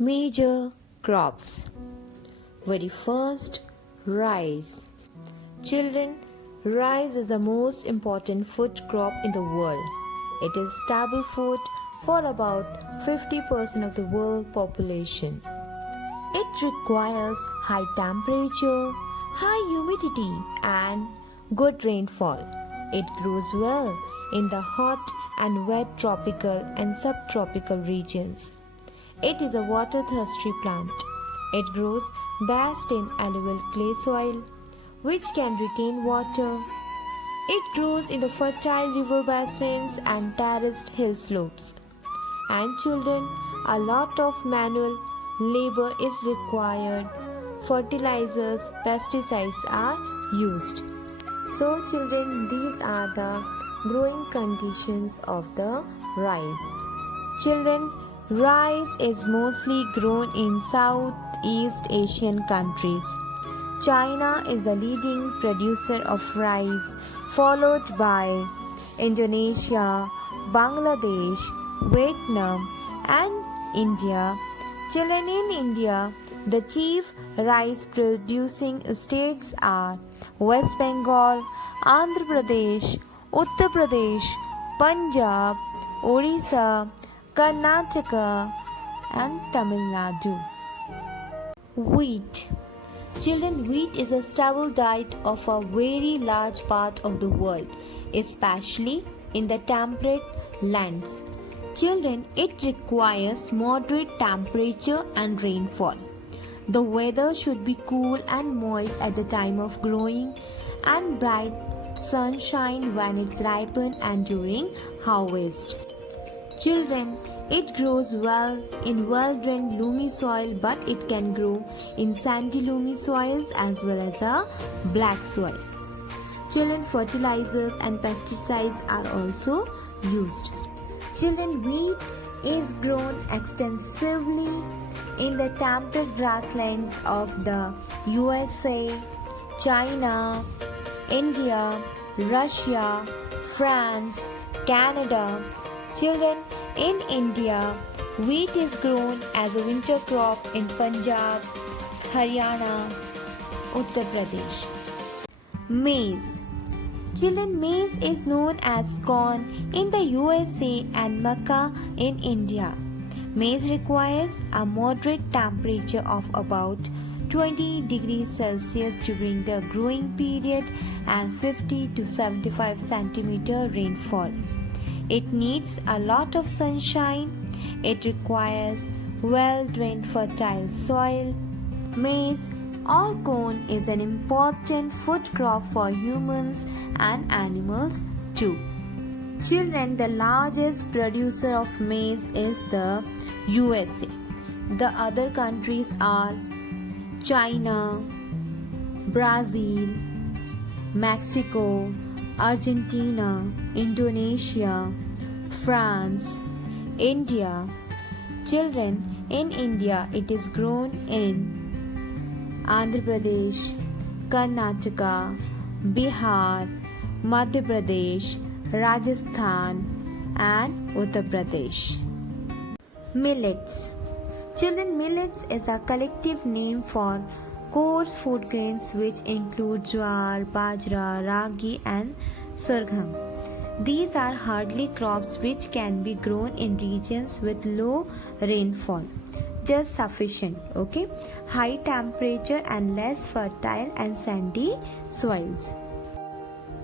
Major crops. Very first, rice. Children, rice is the most important food crop in the world. It is staple food for about 50% of the world population. It requires high temperature, high humidity, and good rainfall. It grows well in the hot and wet tropical and subtropical regions. It is a water-thirsty plant. It grows best in alluvial clay soil, which can retain water. It grows in the fertile river basins and terraced hill slopes. And children, a lot of manual labor is required. Fertilizers, pesticides are used. So children, these are the growing conditions of the rice. Children, rice is mostly grown in Southeast Asian countries. China is the leading producer of rice, followed by Indonesia, Bangladesh, Vietnam, and India. Children, in India, the chief rice producing states are West Bengal, Andhra Pradesh, Uttar Pradesh, Punjab, Odisha, Karnataka, and Tamil Nadu. Wheat. Children, wheat is a staple diet of a very large part of the world, especially in the temperate lands. Children, it requires moderate temperature and rainfall. The weather should be cool and moist at the time of growing and bright sunshine when it's ripened and during harvest. Children, it grows well in well-drained loamy soil, but it can grow in sandy loamy soils as well as a black soil. Children, fertilizers and pesticides are also used. Children, wheat is grown extensively in the temperate grasslands of the USA, China, India, Russia, France, Canada. Children, in India, wheat is grown as a winter crop in Punjab, Haryana, Uttar Pradesh. Maize. Children, maize is known as corn in the USA and maca in India. Maize requires a moderate temperature of about 20 degrees Celsius during the growing period and 50 to 75 centimeter rainfall. It needs a lot of sunshine. It requires well-drained fertile soil. Maize or corn is an important food crop for humans and animals too. Children, the largest producer of maize is the USA. The other countries are China, Brazil, Mexico, Argentina, Indonesia, France, India. Children, in India, it is grown in Andhra Pradesh, Karnataka, Bihar, Madhya Pradesh, Rajasthan, and Uttar Pradesh. Millets. Children, millets is a collective name for coarse food grains which include jowar, bajra, ragi, and sorghum. These are hardy crops which can be grown in regions with low rainfall, just sufficient, high temperature and less fertile and sandy soils.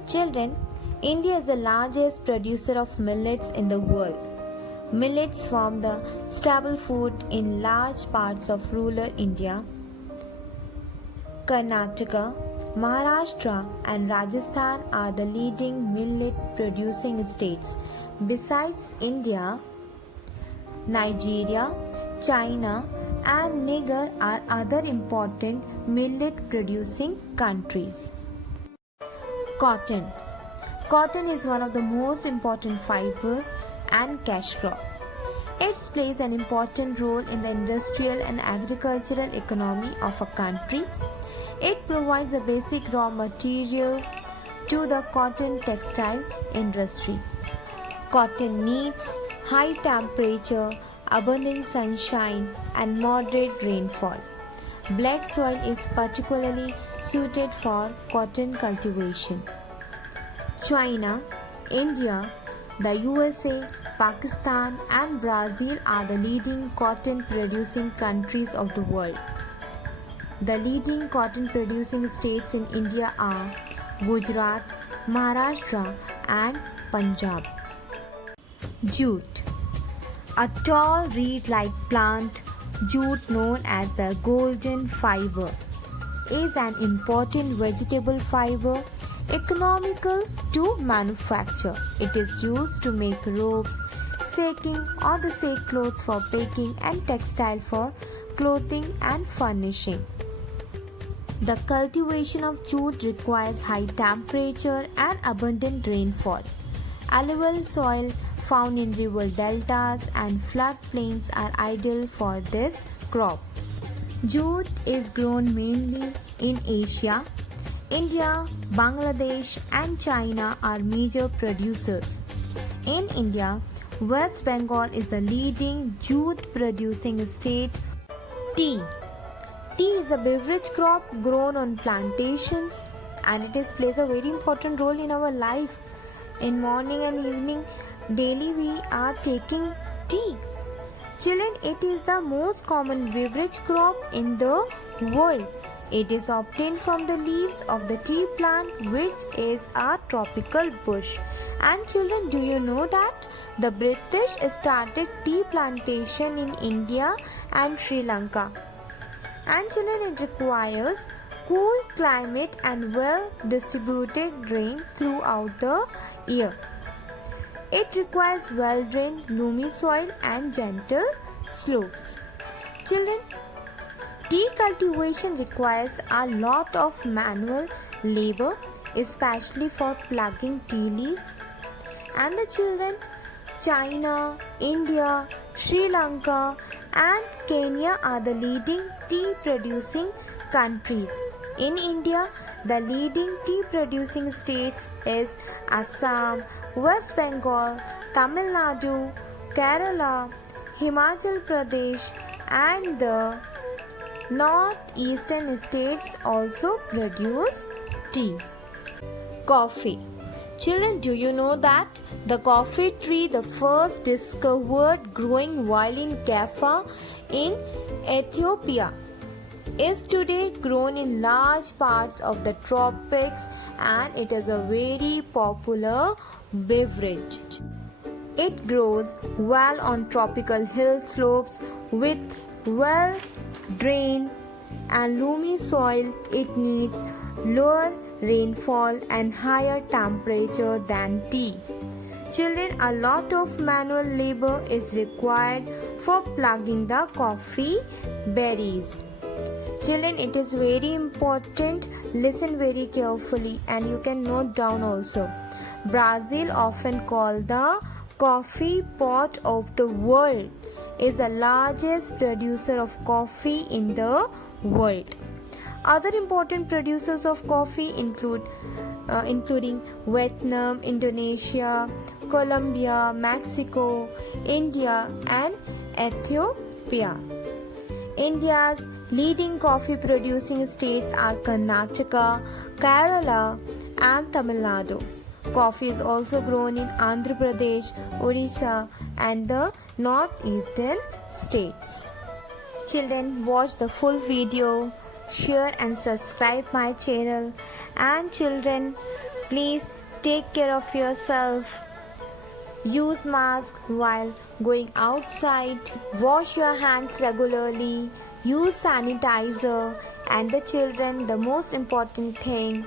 Children, India is the largest producer of millets in the world. Millets form the staple food in large parts of rural India. Karnataka, Maharashtra, and Rajasthan are the leading millet producing states. Besides India, Nigeria, China, and Niger are other important millet producing countries. Cotton. Cotton is one of the most important fibers and cash crop. It plays an important role in the industrial and agricultural economy of a country. It provides a basic raw material to the cotton textile industry. Cotton needs high temperature, abundant sunshine, and moderate rainfall. Black soil is particularly suited for cotton cultivation. China, India, the USA, Pakistan, and Brazil are the leading cotton producing countries of the world. The leading cotton producing states in India are Gujarat, Maharashtra, and Punjab. Jute. A tall reed-like plant, jute known as the golden fiber, is an important vegetable fiber, economical to manufacture. It is used to make ropes, sacking or the sackcloth for baking and textile for clothing and furnishing. The cultivation of jute requires high temperature and abundant rainfall. Alluvial soil found in river deltas and floodplains are ideal for this crop. Jute is grown mainly in Asia. India, Bangladesh, and China are major producers. In India, West Bengal is the leading jute producing state. Tea. Tea is a beverage crop grown on plantations, and plays a very important role in our life. In morning and evening, daily we are taking tea. Children, it is the most common beverage crop in the world. It is obtained from the leaves of the tea plant, which is a tropical bush. And children, do you know that the British started tea plantation in India and Sri Lanka? And children, it requires cool climate and well distributed rain throughout the year. It requires well drained loamy soil and gentle slopes. Children, tea cultivation requires a lot of manual labor, especially for plucking tea leaves. And the children, China, India, Sri Lanka, and Kenya are the leading tea producing countries. In India, the leading tea producing states is Assam, West Bengal, Tamil Nadu, Kerala, Himachal Pradesh, and the northeastern states also produce tea. Coffee. Children, do you know that the coffee tree, the first discovered growing wild in Kaffa in Ethiopia, is today grown in large parts of the tropics, and it is a very popular beverage. It grows well on tropical hill slopes with well drained and loamy soil. It needs lower rainfall and higher temperature than tea. Children, a lot of manual labor is required for plucking the coffee berries. Children, it is very important. Listen very carefully and you can note down also. Brazil, often called the coffee pot of the world, is the largest producer of coffee in the world. Other important producers of coffee including Vietnam, Indonesia, Colombia, Mexico, India, and Ethiopia. India's leading coffee producing states are Karnataka, Kerala, and Tamil Nadu. Coffee is also grown in Andhra Pradesh, Odisha, and the northeastern states. Children, watch the full video, share and subscribe my channel, and children, please take care of yourself. Use mask while going outside. Wash your hands regularly. Use sanitizer. And the children, the most important thing,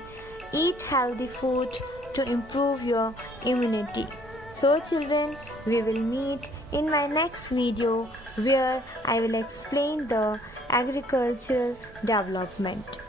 eat healthy food to improve your immunity. So children, we will meet in my next video where I will explain the agricultural development.